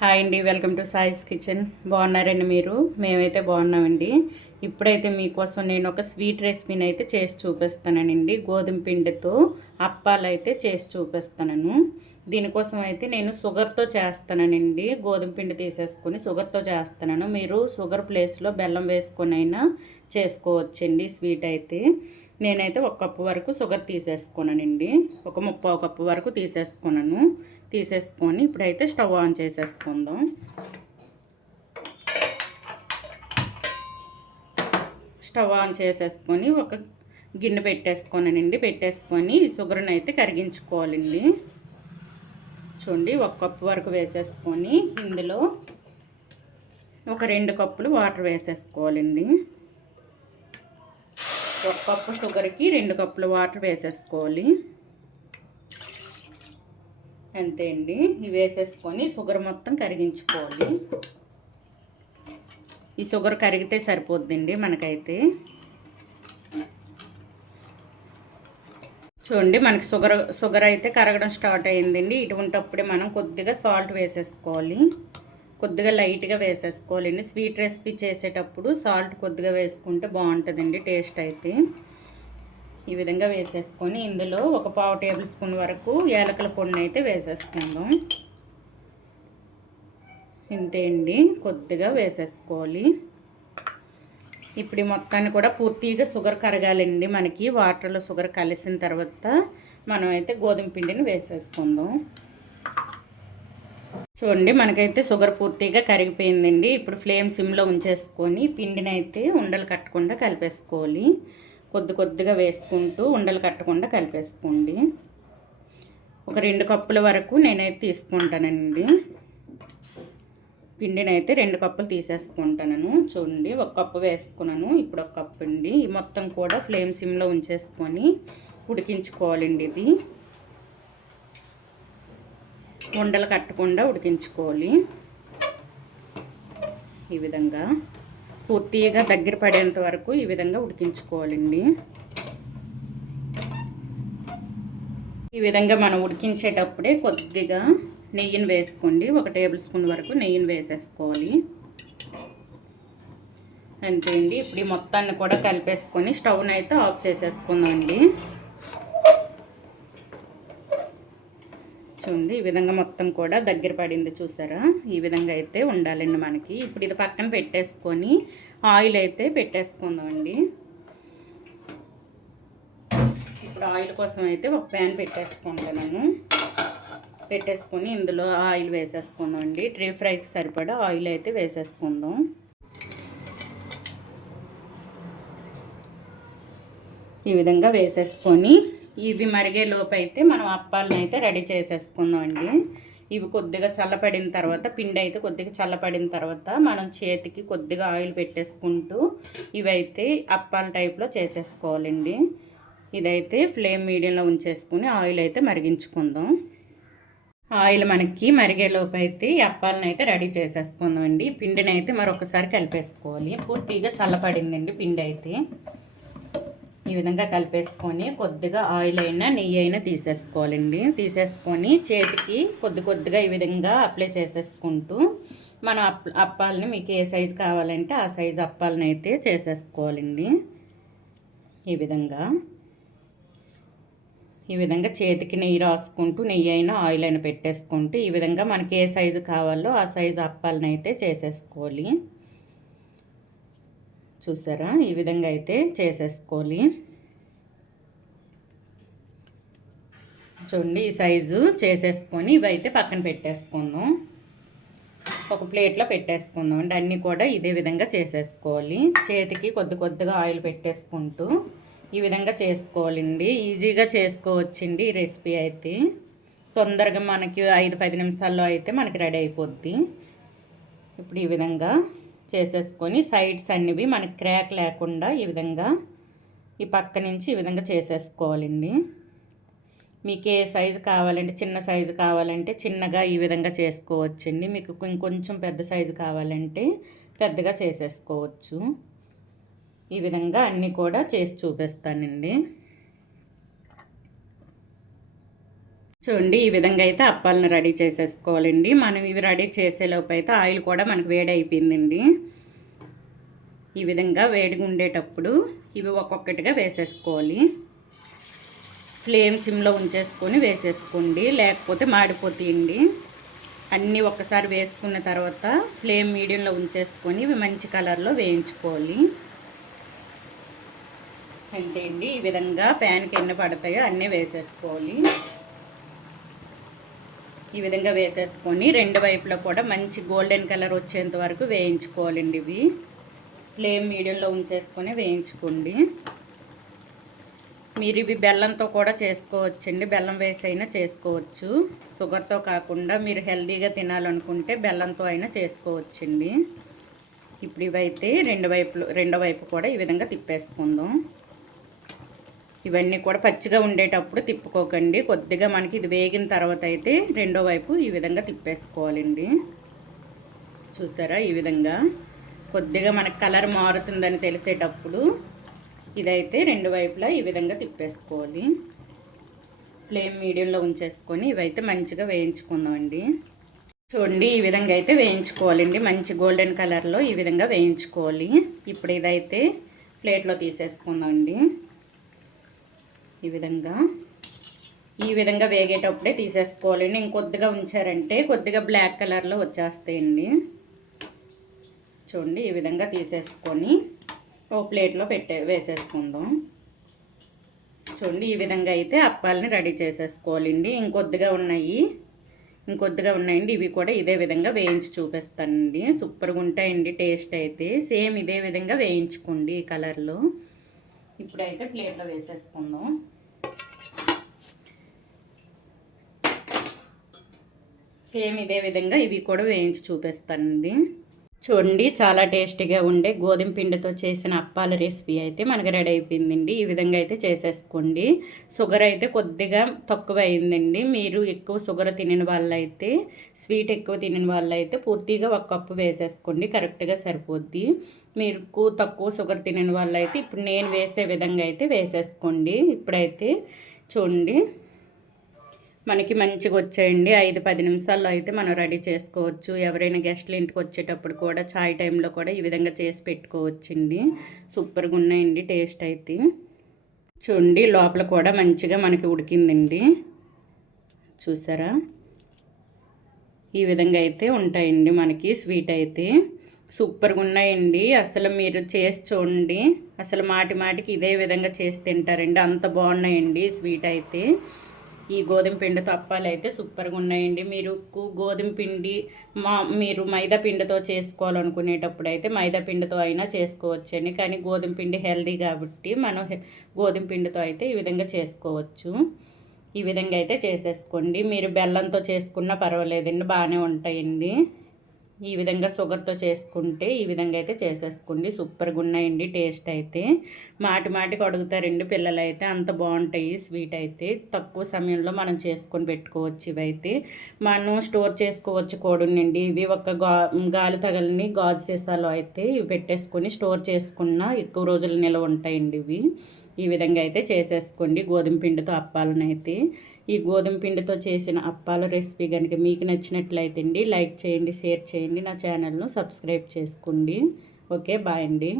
Hi అండి welcome to సాయిస్ kitchen. బాగున్నారండి మీరు? మేమైతే బాగున్నామండి. ఇప్పుడైతే మీకోసం నేను ఒక స్వీట్ రెసిపీని అయితే చేసి చూపిస్తానండి. గోధుమ పిండితో అప్పాలు అయితే చేసి చూపిస్తాను దీనికోసం అయితే నేను షుగర్తో చేస్తానండి గోధుమ పిండి తీసేసుకొని షుగర్తో చేస్తాను మీరు షుగర్ ప్లేస్లో బెల్లం వేసుకొని అయినా చేసుకోవచ్చండి స్వీట్ అయితే. నేనైతే ఒక కప్పు వరకు షుగర్ తీసేసుకున్నానండి. ఒక ముప్పావు కప్పు వరకు తీసేసుకున్నాను. తీసేసుకొని ఇప్పుడైతే స్టవ్ ఆన్ చేసేసుకుందాం. స్టవ్ ఆన్ చేసేసుకొని ఒక గిన్నె పెట్టేసుకోనండి పెట్టేసుకొని ఈ షుగర్ని అయితే కరిగించుకోవాలండి. చూడండి ఒక కప్పు వరకు వేసేసుకొని ఇందులో ఒక రెండు కప్పులు వాటర్ వేసేసుకోవాలండి. ఒక కప్పు షుగర్కి రెండు కప్పులు వాటర్ వేసేసుకోవాలి. అంతే అండి. ఇవి వేసేసుకొని షుగర్ మొత్తం కరిగించుకోవాలి. ఈ షుగర్ కరిగితే సరిపోద్దండి మనకైతే. చూడండి మనకి షుగర్ షుగర్ అయితే కరగడం స్టార్ట్ అయ్యిందండి. ఇటువంటిప్పుడే మనం కొద్దిగా సాల్ట్ వేసేసుకోవాలి. కొద్దిగా లైట్గా వేసేసుకోవాలండి స్వీట్ రెసిపీ చేసేటప్పుడు సాల్ట్ కొద్దిగా వేసుకుంటే బాగుంటుందండి టేస్ట్ అయితే. ఈ విధంగా వేసేసుకొని ఇందులో ఒక పావు టేబుల్ స్పూన్ వరకు ఏలకల పొడిని అయితే వేసేసుకుందాం. ఇంతే అండి కొద్దిగా వేసేసుకోవాలి. ఇప్పుడు మొత్తాన్ని కూడా పూర్తిగా షుగర్ కరగాలండి మనకి. వాటర్లో షుగర్ కలిసిన తర్వాత మనం అయితే గోధుమ పిండిని వేసేసుకుందాం. చూడండి మనకైతే షుగర్ పూర్తిగా కరిగిపోయిందండి. ఇప్పుడు ఫ్లేమ్ సిమ్లో ఉంచేసుకొని పిండిని అయితే ఉండలు కట్టకుండా కలిపేసుకోవాలి. కొద్ది కొద్దిగా వేసుకుంటూ ఉండలు కట్టకుండా కలిపేసుకోండి. ఒక రెండు కప్పుల వరకు నేనైతే తీసుకుంటానండి. పిండిని అయితే రెండు కప్పులు తీసేసుకుంటాను చూడండి ఒక కప్పు వేసుకున్నాను ఇప్పుడు ఒక కప్పు అండి. మొత్తం కూడా ఫ్లేమ్ సిమ్లో ఉంచేసుకొని ఉడికించుకోవాలండి ఇది. ఉండలు కట్టకుండా ఉడికించుకోవాలి. ఈ విధంగా పూర్తిగా దగ్గర పడేంత వరకు ఈ విధంగా ఉడికించుకోవాలండి. ఈ విధంగా మనం ఉడికించేటప్పుడే కొద్దిగా నెయ్యిని వేసుకోండి. ఒక టేబుల్ స్పూన్ వరకు నెయ్యిని వేసేసుకోవాలి. అంతే అండి ఇప్పుడు ఈ మొత్తాన్ని కూడా కలిపేసుకొని స్టవ్ని అయితే ఆఫ్ చేసేసుకుందామండి. చూడండి ఈ విధంగా మొత్తం కూడా దగ్గర పడింది చూసారా? ఈ విధంగా అయితే ఉండాలండి మనకి. ఇప్పుడు ఇది పక్కన పెట్టేసుకొని ఆయిల్ అయితే పెట్టేసుకుందామండి. ఇప్పుడు ఆయిల్ కోసం అయితే ఒక ప్యాన్ పెట్టేసుకుంటాను పెట్టేసుకొని ఇందులో ఆయిల్ వేసేసుకుందామండి. ట్రీ ఫ్రైకి సరిపడా ఆయిల్ అయితే వేసేసుకుందాం. ఈ విధంగా వేసేసుకొని ఇవి మరిగే లోపైతే అయితే మనం అప్పాలని అయితే రెడీ చేసేసుకుందామండి. ఇవి కొద్దిగా చల్లపడిన తర్వాత పిండి అయితే కొద్దిగా చల్లపడిన తర్వాత మనం చేతికి కొద్దిగా ఆయిల్ పెట్టేసుకుంటూ ఇవైతే అప్పాల టైప్లో చేసేసుకోవాలండి. ఇదైతే ఫ్లేమ్ మీడియంలో ఉంచేసుకుని ఆయిల్ అయితే మరిగించుకుందాం. ఆయిల్ మనకి మరిగేలోపు అయితే అప్పాలను అయితే రెడీ చేసేసుకుందాం అండి పిండిని అయితే మరొకసారి కలిపేసుకోవాలి. పూర్తిగా చల్లపడిందండి పిండి అయితే ఈ విధంగా కలిపేసుకొని కొద్దిగా ఆయిల్ అయినా నెయ్యి అయినా తీసేసుకోవాలండి. తీసేసుకొని చేతికి కొద్ది కొద్దిగా ఈ విధంగా అప్లై చేసేసుకుంటూ మనం అప్ అప్పాలని మీకు ఏ సైజు కావాలంటే ఆ సైజు అప్పాలని అయితే చేసేసుకోవాలండి. ఈ విధంగా. ఈ విధంగా చేతికి నెయ్యి రాసుకుంటూ నెయ్యి అయినా ఆయిల్ అయినా పెట్టేసుకుంటూ ఈ విధంగా మనకి ఏ సైజు కావాలో ఆ సైజు అప్పాలని అయితే చేసేసుకోవాలి. చూసారా? ఈ విధంగా అయితే చేసేసుకోవాలి. చూడండి ఈ సైజు చేసేసుకొని ఇవైతే పక్కన పెట్టేసుకుందాం. ఒక ప్లేట్లో పెట్టేసుకుందాం. అండి అన్నీ కూడా ఇదే విధంగా చేసేసుకోవాలి. చేతికి కొద్ది కొద్దిగా ఆయిల్ పెట్టేసుకుంటూ ఈ విధంగా చేసుకోవాలండి. ఈజీగా చేసుకోవచ్చండి ఈ రెసిపీ అయితే. తొందరగా మనకి ఐదు పది నిమిషాల్లో అయితే మనకి రెడీ అయిపోద్ది. ఇప్పుడు ఈ విధంగా చేసేసుకొని సైడ్స్ అన్నివి మనకి క్రాక్ లేకుండా ఈ విధంగా ఈ పక్క నుంచి ఈ విధంగా చేసేసుకోవాలండి. మీకు ఏ సైజు కావాలంటే చిన్న సైజు కావాలంటే చిన్నగా ఈ విధంగా చేసుకోవచ్చండి. మీకు ఇంకొంచెం పెద్ద సైజు కావాలంటే పెద్దగా చేసేసుకోవచ్చు. ఈ విధంగా అన్నీ కూడా చేసి చూపిస్తానండి. చూడండి ఈ విధంగా అయితే అప్పాలను రెడీ చేసేసుకోవాలండి. మనం ఇవి రెడీ చేసేలోపు అయితే ఆయిల్ కూడా మనకు వేడి అయిపోయిందండి ఈ విధంగా వేడిగా ఉండేటప్పుడు ఇవి ఒక్కొక్కటిగా వేసేసుకోవాలి. ఫ్లేమ్ సిమ్లో ఉంచేసుకొని వేసేసుకోండి లేకపోతే మాడిపోతాయండి. అన్నీ ఒక్కసారి వేసుకున్న తర్వాత ఫ్లేమ్ మీడియంలో ఉంచేసుకొని ఇవి మంచి కలర్లో వేయించుకోవాలి. అంతే అండి ఈ విధంగా ప్యాన్కి ఎన్ని పడతాయో అన్నీ వేసేసుకోవాలి. ఈ విధంగా వేసేసుకొని రెండు వైపులా కూడా మంచి గోల్డెన్ కలర్ వచ్చేంత వరకు వేయించుకోవాలండి ఇవి. ఫ్లేమ్ మీడియంలో ఉంచేసుకొని వేయించుకోండి. మీరు ఇవి బెల్లంతో కూడా చేసుకోవచ్చండి. బెల్లం వేసి అయినా చేసుకోవచ్చు. షుగర్తో కాకుండా మీరు హెల్దీగా తినాలనుకుంటే బెల్లంతో అయినా చేసుకోవచ్చండి. ఇప్పుడు ఇవైతే రెండు వైపులు రెండో వైపు కూడా ఈ విధంగా తిప్పేసుకుందాం. ఇవన్నీ కూడా పచ్చిగా ఉండేటప్పుడు తిప్పుకోకండి. కొద్దిగా మనకి ఇది వేగిన తర్వాత అయితే రెండో వైపు ఈ విధంగా తిప్పేసుకోవాలండి. చూసారా? ఈ విధంగా కొద్దిగా మనకు కలర్ మారుతుందని తెలిసేటప్పుడు ఇదైతే రెండు వైపులా ఈ విధంగా తిప్పేసుకోవాలి. ఫ్లేమ్ మీడియంలో ఉంచేసుకొని ఇవైతే మంచిగా వేయించుకుందామండి. చూడండి ఈ విధంగా అయితే వేయించుకోవాలండి. మంచి గోల్డెన్ కలర్లో ఈ విధంగా వేయించుకోవాలి. ఇప్పుడు ఇదైతే ప్లేట్లో తీసేసుకుందామండి. ఈ విధంగా. ఈ విధంగా వేగేటప్పుడే తీసేసుకోవాలండి ఇంకొద్దిగా ఉంచారంటే కొద్దిగా బ్లాక్ కలర్లో వచ్చేస్తాయండి. చూడండి ఈ విధంగా తీసేసుకొని ఓ ప్లేట్లో పెట్టే వేసేసుకుందాం. చూడండి ఈ విధంగా అయితే అప్పాలని రెడీ చేసేసుకోవాలండి. ఇంకొద్దిగా ఉన్నాయి. ఇంకొద్దిగా ఉన్నాయండి. ఇవి కూడా ఇదే విధంగా వేయించి చూపిస్తానండి. సూపర్గా ఉంటాయండి టేస్ట్ అయితే. సేమ్ ఇదే విధంగా వేయించుకోండి ఈ కలర్లో. ఇప్పుడైతే ప్లేట్లో వేసేసుకుందాం. సేమ్ ఇదే విధంగా ఇవి కూడా వేయించి చూపిస్తానండి. చూడండి చాలా టేస్టీగా ఉండే గోధుమ పిండితో చేసిన అప్పాల రెసిపీ అయితే మనకి రెడీ అయిపోయిందండి. ఈ విధంగా అయితే చేసేసుకోండి. షుగర్ అయితే కొద్దిగా తక్కువ అయిందండి. మీరు ఎక్కువ షుగర్ తినని వాళ్ళైతే స్వీట్ ఎక్కువ తినిన వాళ్ళైతే పూర్తిగా ఒక కప్పు వేసేసుకోండి. కరెక్ట్గా సరిపోద్ది. మీరు తక్కువ షుగర్ తినని వాళ్ళైతే ఇప్పుడు నేను వేసే విధంగా అయితే వేసేసుకోండి. ఇప్పుడైతే చూడండి మనకి మంచిగా వచ్చేయండి. ఐదు పది నిమిషాల్లో అయితే మనం రెడీ చేసుకోవచ్చు. ఎవరైనా గెస్ట్లు ఇంటికి వచ్చేటప్పుడు కూడా చాయ్ టైంలో కూడా ఈ విధంగా చేసి పెట్టుకోవచ్చండి. సూపర్గా ఉన్నాయండి టేస్ట్ అయితే. చూడండి లోపల కూడా మంచిగా మనకి ఉడికిందండి. చూసారా? ఈ విధంగా అయితే ఉంటాయండి మనకి స్వీట్ అయితే. సూపర్గా ఉన్నాయండి. అసలు మీరు చేసి చూడండి. అసలు మాటి మాటికి ఇదే విధంగా చేసి తింటారండి. అంత బాగున్నాయండి స్వీట్ అయితే. ఈ గోధుమ పిండితో అప్పాలు అయితే సూపర్గా ఉన్నాయండి. మీరు గోధుమ పిండి మా మీరు మైదా పిండితో చేసుకోవాలనుకునేటప్పుడు అయితే మైదా పిండితో అయినా చేసుకోవచ్చండి. కానీ గోధుమ పిండి హెల్దీ కాబట్టి మనం గోధుమ పిండితో అయితే ఈ విధంగా చేసుకోవచ్చు. ఈ విధంగా అయితే చేసేసుకోండి. మీరు బెల్లంతో చేసుకున్నా పర్వాలేదండి బాగానే ఉంటాయండి. ఈ విధంగా షుగర్తో చేసుకుంటే ఈ విధంగా అయితే చేసేసుకోండి. సూపర్గా ఉన్నాయండి టేస్ట్ అయితే. మాటి మాటికి అడుగుతారండి పిల్లలు అయితే అంత బాగుంటాయి స్వీట్ అయితే. తక్కువ సమయంలో మనం చేసుకొని పెట్టుకోవచ్చు ఇవైతే. మనం స్టోర్ చేసుకోవచ్చు కోడునండి ఇవి ఒక గా గాలి తగలని గాజు సీసాలో అయితే ఇవి పెట్టేసుకొని స్టోర్ చేసుకున్న ఎక్కువ రోజులు నిల్వ ఉంటాయండి ఇవి. ఈ విధంగా అయితే చేసేసుకోండి గోధుమ పిండితో అప్పాలనైతే. ఈ గోధుమ పిండితో చేసిన అప్పాల రెసిపీ కనుక మీకు నచ్చినట్లయితే అండి లైక్ చేయండి షేర్ చేయండి నా ఛానల్ను సబ్స్క్రైబ్ చేసుకోండి. ఓకే బాయ్ అండి.